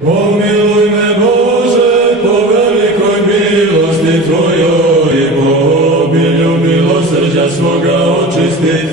Pomiluj me, Bože, po velikoj milosti Tvojoj, i po obilju milosrđa svoga očisti,